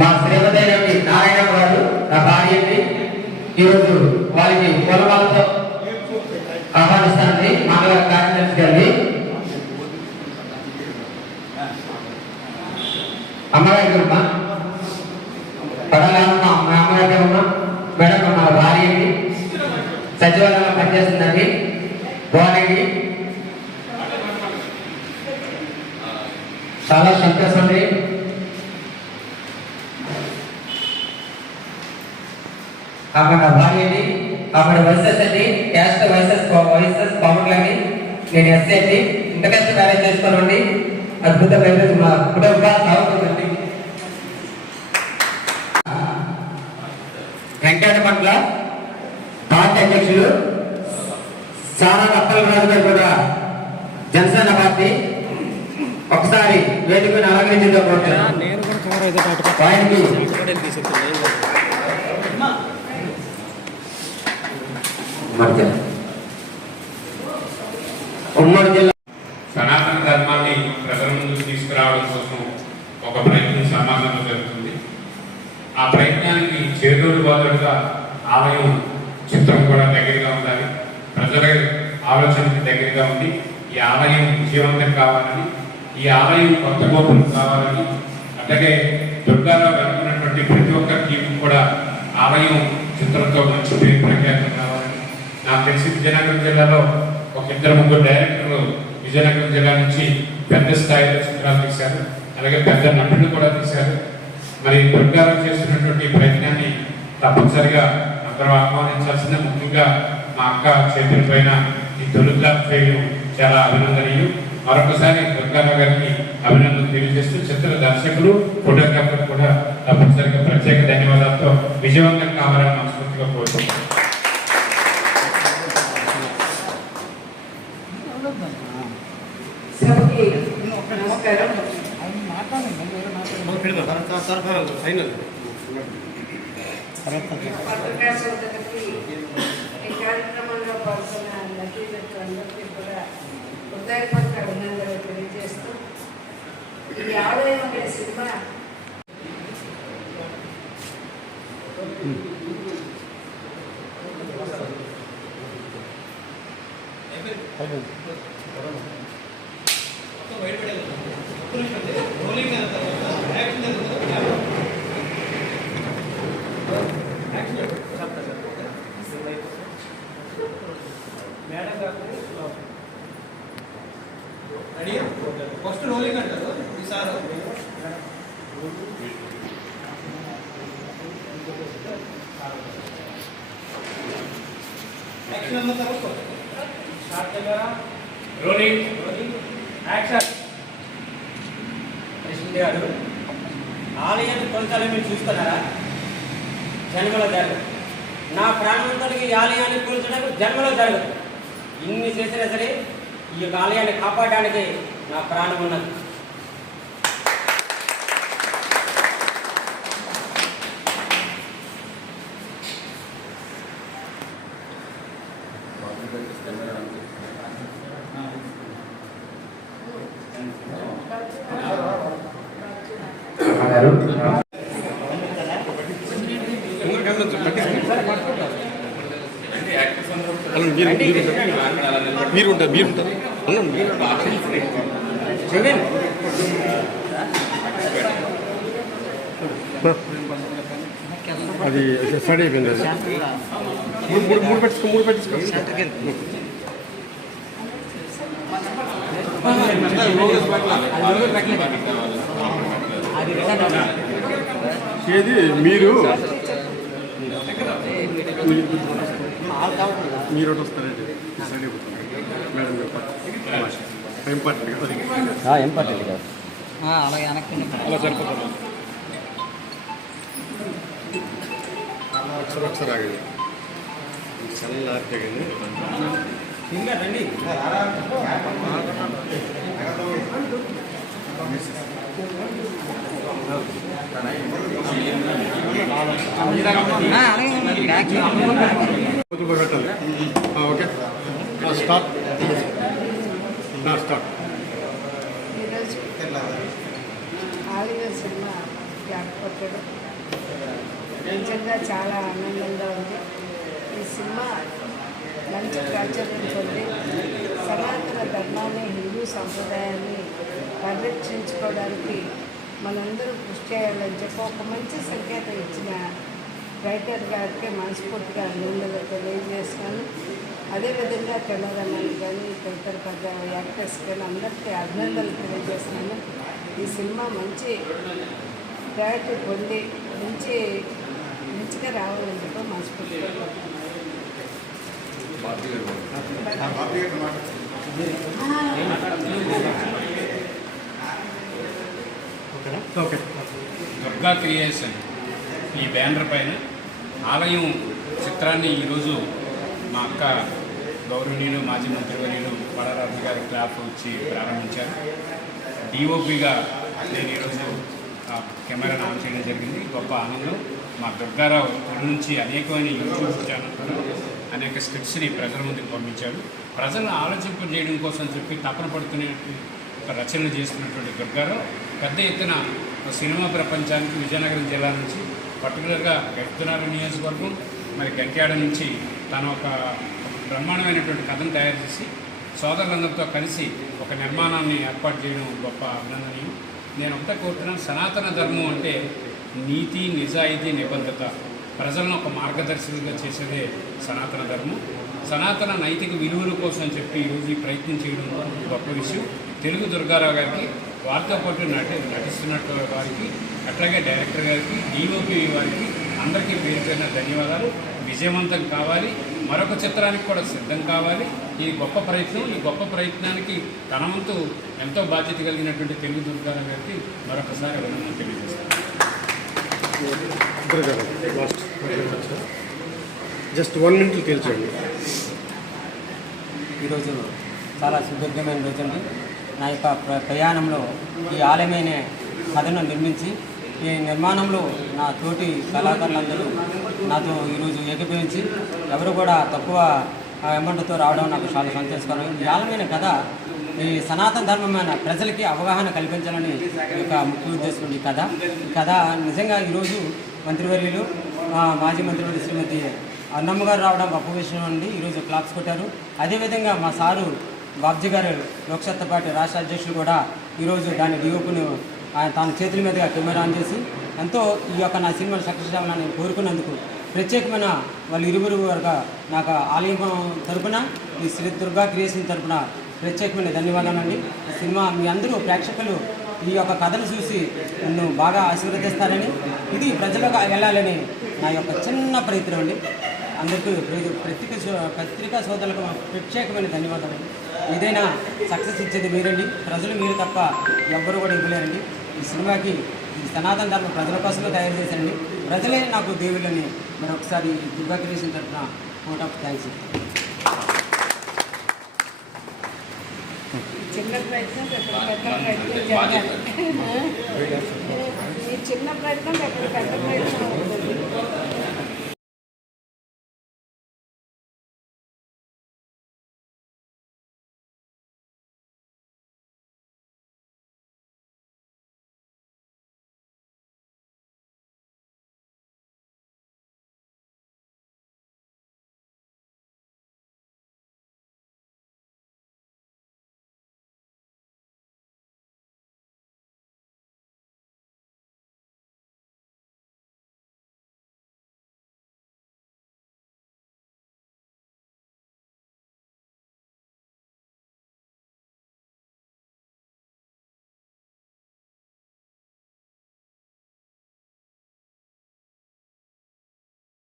మా శ్రీమతి నారాయణ గారు నా భార్య అండి. ఈరోజు వారికి పొలమాలతో ఆహ్వానిస్తానండి. మంగళ కార్యదర్శి గారిని. అమ్మగారి గురుమా పడాలా మా అమ్మగారి ఉన్న మేడం మా భార్య అండి. సచివాలయంలో పనిచేస్తుందండి. వారికి చాలా సంతోషం అండి. ఆమె నా భార్య అండి ఆమె వైసెస్ అండి. క్యాస్ట్ వైసెస్ వైసెస్ పవన్ అండి నేను ఎస్సీ అండి. ఇంతకంటే మ్యారేజ్ చేసుకోనండి. అద్భుతమైన మా కుటుంబ సాగుతుందండి. వెంకట పట్ల పార్టీ అధ్యక్షులు సారా అప్పలరాజు గారు కూడా జనసేన పార్టీ. ఒకసారి వేదికను అలంకరించిందో ఆయనకి ఉమ్మడి జిల్లా. ఉమ్మడి జిల్లా. సనాతన ధర్మాన్ని ప్రజల ముందుకు తీసుకురావడం కోసం ఒక ప్రయత్నం సమాజంలో జరుగుతుంది. ఆ ప్రయత్నానికి చేదోడు బాదుడుగా ఆలయం చిత్రం కూడా దగ్గరగా ఉండాలి. ప్రజల ఆలోచనకి దగ్గరగా ఉంది ఈ ఆలయం విజయవంతం కావాలని ఈ ఆలయం కొత్త గోపురం కావాలని అలాగే దుర్గాలో వెళ్తున్నటువంటి ప్రతి ఒక్కరికి కూడా ఆలయం చిత్రంతో మంచి పేరు ప్రఖ్యాతంగా నాకు తెలిసి విజయనగరం జిల్లాలో ఒక ఇద్దరు ముగ్గురు డైరెక్టర్లు విజయనగరం జిల్లా నుంచి పెద్ద స్థాయిలో చిత్రాలు తీశారు. అలాగే పెద్ద నటులు కూడా తీశారు. మరి దుర్గాలో చేస్తున్నటువంటి ప్రయత్నాన్ని తప్పనిసరిగా అందరూ ఆహ్వానించాల్సిందే. ముఖ్యంగా మా అక్క చేతుల పైన ఈ తొలుగా చేయడం చాలా అభినందనీయం. మరొకసారి దుర్గారావు గారికి అభినందనలు తెలియజేస్తూ చిత్ర దర్శకులు ఫోటోగ్రాఫర్ కూడా తప్పనిసరిగా ప్రత్యేక ధన్యవాదాలతో విజయవంతంగా కావాలని మనస్ఫూర్తిగా కోరుకుంటున్నాను సభకి నమస్కారం సోదరులకి ఈ కార్యక్రమంలో పాల్గొన్న నటీలకు అందరికీ కూడా హృదయపూర్వక అభినందనలు తెలియజేస్తూ ఈ ఆలయం అనే సినిమా ఫస్ట్ కృష్ణుడి గారు ఆలయాన్ని కొలచాలని మీరు చూస్తున్నారా? జన్మలో జరగదు. నా ప్రాణంతటికి ఈ ఆలయాన్ని కూల్చడానికి జన్మలో జరగదు. ఇన్ని చేసినా సరే ఈ యొక్క ఆలయాన్ని కాపాడడానికి నా ప్రాణం ఉన్నది. గారు మీరు ఉంటారు మీరు ఉంటారు అది స్టడీ అయిపోయింది అది మూడు మూడు మూడు పెట్టించుకో మూడు పెట్టించుకో ఏది మీరు మీరు ఒకటి వస్తారండి అయిపోతుంది మేడం ఇంపార్టెంట్ కదా ఇంపార్టెంట్ కాదు అలా సరిపోతుంది ఒకసారి ఒకసారి ఆగండి రండి పెట్టాలి ఓకే స్టార్ట్ స్టార్ట్ ఈరోజు ఆలయ సినిమా క్లాప్ కొట్టడం నిజంగా చాలా ఆనందంగా ఉంది ఈ సినిమా మంచి ప్రాచుర్యం పొంది సనాతన ధర్మాన్ని హిందూ సంప్రదాయాన్ని పరిరక్షించుకోవడానికి మనందరూ కృషి చేయాలని చెప్పి ఒక మంచి సంకేతం ఇచ్చిన రైటర్ గారికి మనస్ఫూర్తిగా అభినందనలు తెలియజేస్తున్నాను. అదేవిధంగా కెమెరామెన్ కానీ తదితర పెద్ద యాక్టర్స్ కానీ అందరికీ అభినందనలు తెలియజేస్తున్నాను. ఈ సినిమా మంచి ప్రయారిటీ పొంది మంచి మంచిగా రావాలని చెప్పి మనస్ఫూర్తిగా ఓకే. దుర్గా క్రియేషన్ ఈ బ్యానర్ పైన ఆలయం చిత్రాన్ని ఈరోజు మా అక్క గౌరవనీయులు మాజీ మంత్రివర్యులు వడరాజు గారి క్లాప్ వచ్చి ప్రారంభించారు. డిఓపిగా నేను ఈరోజు ఆ కెమెరాను ఆన్ చేయడం జరిగింది. గొప్ప ఆనందం. మా దుర్గారావు తొలి నుంచి అనేకమైన యూట్యూబ్ ఛానల్ అనేక స్క్రిప్ట్స్ని ప్రజల ముందుకు పంపించాడు. ప్రజలను ఆలోచింపజేయడం కోసం చెప్పి తపన పడుతున్నటువంటి ఒక రచనలు చేస్తున్నటువంటి దుర్గారావు పెద్ద ఎత్తున సినిమా ప్రపంచానికి విజయనగరం జిల్లా నుంచి పర్టికులర్గా గట్టినారు నియోజకవర్గం. మరి గట్యాడ నుంచి తన ఒక బ్రహ్మాండమైనటువంటి కథను తయారు చేసి సోదరులందరితో కలిసి ఒక నిర్మాణాన్ని ఏర్పాటు చేయడం గొప్ప అభినందనీయం. నేను ఒకటే కోరుతున్నాను సనాతన ధర్మం అంటే నీతి నిజాయితీ నిబద్ధత. ప్రజలను ఒక మార్గదర్శకులుగా చేసేదే సనాతన ధర్మం. సనాతన నైతిక విలువల కోసం చెప్పి ఈరోజు ప్రయత్నం చేయడం గొప్ప విషయం. తెలుగు దుర్గారావు గారికి వారితో పాటు నటి నటిస్తున్నట్టు వారికి అట్లాగే డైరెక్టర్ గారికి డిఓపి వారికి అందరికీ పేరు పేరున ధన్యవాదాలు. విజయవంతం కావాలి. మరొక చిత్రానికి కూడా సిద్ధం కావాలి. ఈ గొప్ప ప్రయత్నం ఈ గొప్ప ప్రయత్నానికి తన వంతు ఎంతో బాధ్యత కలిగినటువంటి తెలుగు దుర్గారావు గారికి మరొకసారి అభినందనలు తెలియజేస్తాను. జస్ట్ వన్ మినిట్ తేల్చండి. ఈరోజు చాలా సుదీర్ఘమైన రోజండి. నా యొక్క ప్ర- ప్రయాణంలో ఈ ఆలయమైన కథను నిర్మించి ఈ నిర్మాణంలో నా తోటి కళాకారులందరూ నాతో ఈరోజు ఏకీభవించి ఎవరు కూడా తక్కువ అమౌంట్తో రావడం నాకు చాలా సంతోషకరం ఈ ఆలయమైన కథ ఈ సనాతన ధర్మమైన ప్రజలకి అవగాహన కల్పించాలని ఈ యొక్క ముఖ్య ఉద్దేశం ఈ కథ. ఈ కథ నిజంగా ఈరోజు మంత్రివర్యులు మాజీ మంత్రివర్యులు శ్రీమతి అన్నమ్మ గారు రావడం గొప్ప విషయం అండి. ఈరోజు క్లాప్స్ కొట్టారు. అదేవిధంగా మా సారు బాబ్జీ గారు లోక్సత్తా పార్టీ రాష్ట్ర అధ్యక్షులు కూడా ఈరోజు దాని డిఓపును ఆయన తన చేతుల మీదుగా కెమెరా ఆన్ చేసి ఎంతో ఈ యొక్క నా సినిమా సక్సెస్ అవ్వాలని కోరుకున్నందుకు ప్రత్యేకమైన వాళ్ళు ఇరువురు వరకు నాకు ఆలయం తరపున ఈ శ్రీ దుర్గా క్రియేషన్ తరపున ప్రత్యేకమైన ధన్యవాదాలండి సినిమా మీ అందరూ ప్రేక్షకులు ఈ యొక్క కథను చూసి నన్ను బాగా ఆశీర్వదిస్తారని ఇది ప్రజలకు వెళ్ళాలని నా యొక్క చిన్న ప్రయత్నం అండి. అందరికీ పత్రిక సో- పత్రికా సోదరులకు ప్రత్యేకమైన ధన్యవాదాలు. ఏదైనా సక్సెస్ ఇచ్చేది మీరండి. ప్రజలు మీరు తప్ప ఎవ్వరు కూడా ఇవ్వలేరండి. ఈ సినిమాకి ఈ సనాతన ధర్మ ప్రజల కోసమే తయారు చేశారండి. ప్రజలే నాకు దేవుళ్ళని మరొకసారి దుర్గా క్రియేషన్ తరఫున కోట్ ఆఫ్ థ్యాంక్స్. చిన్న ప్రయత్నం చిన్న ప్రయత్నం పెద్ద ప్రయత్నం అవుతుంది.